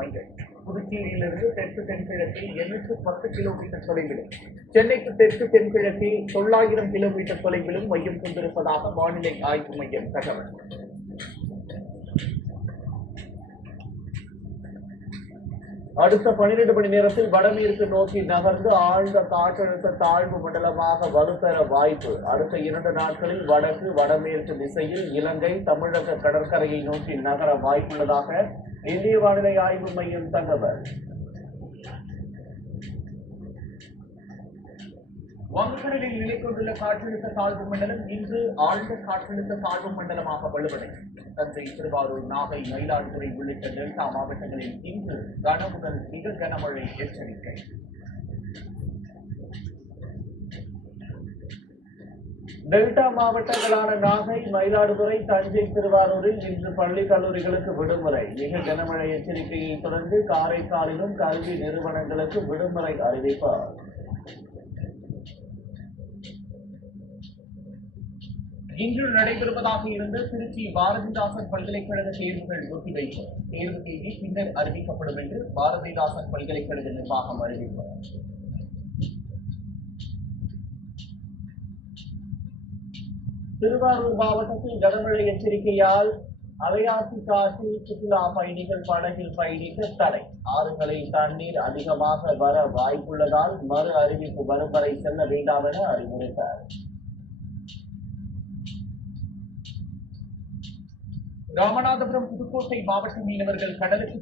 மையம் புதுச்சேரியிலிருந்து தெற்கு தென்கிழக்கில் 810 கிலோமீட்டர் தொலைவிலும் சென்னைக்கு தெற்கு தென்கிழக்கில் 900 கிலோமீட்டர் தொலைவிலும் மையம் கொண்டிருப்பதாக வானிலை ஆய்வு மையம் தகவல். அடுத்த 12 மணி நேரத்தில் வடமேற்கு நோக்கி நகர்ந்து ஆழ்ந்த காற்றழுத்த தாழ்வு மண்டலமாக வலுப்பெற வாய்ப்பு. அடுத்த 2 நாட்களில் வடக்கு வடமேற்கு திசையில் இலங்கை தமிழக கடற்கரையை நோக்கி நகர வாய்ப்புள்ளதாக இந்திய வானிலை ஆய்வு மையம் தகவல். வங்கக்கடலில் நிலை கொண்டுள்ள காற்றழுத்த தாழ்வு மண்டலம் இன்று ஆழ்ந்த காற்றழுத்த தாழ்வு மண்டலமாக வலுவடையும். தஞ்சை, திருவாரூர், நாகை, மயிலாடுதுறை உள்ளிட்ட டெல்டா மாவட்டங்களில் இன்று கனமுதல் மிக கனமழை எச்சரிக்கை. டெல்டா மாவட்டங்களான நாகை, மயிலாடுதுறை, தஞ்சை, திருவாரூரில் இன்று பள்ளி கல்லூரிகளுக்கு விடுமுறை. மிக கனமழை எச்சரிக்கையை தொடர்ந்து காரைக்காலிலும் கல்வி நிறுவனங்களுக்கு விடுமுறை அறிவிப்பு. இன்று நடைபெறுவதாக இருந்த திருச்சி பாரதிதாசன் பல்கலைக்கழக தேர்வுகள் ஒத்திவைப்பு. தேர்வு தேதி பின்னர் அறிவிக்கப்படும் என்று பாரதிதாசன் பல்கலைக்கழக நிர்வாகம் அறிவிப்பு. திருவாரூர் மாவட்டத்தில் கனமழை எச்சரிக்கையால் அலையாசி காசி சுற்றுலா பயணிகள் படகில் பயணிக்க தடை. ஆறுகளில் தண்ணீர் அதிகமாக வர வாய்ப்புள்ளதால் மறு அறிவிப்பு வரும் வரை செல்ல வேண்டாம் என அறிவுறுத்தார். ராமநாதபுரம் புதுக்கோட்டை மாவட்ட மீனவர்கள் கடலுக்கு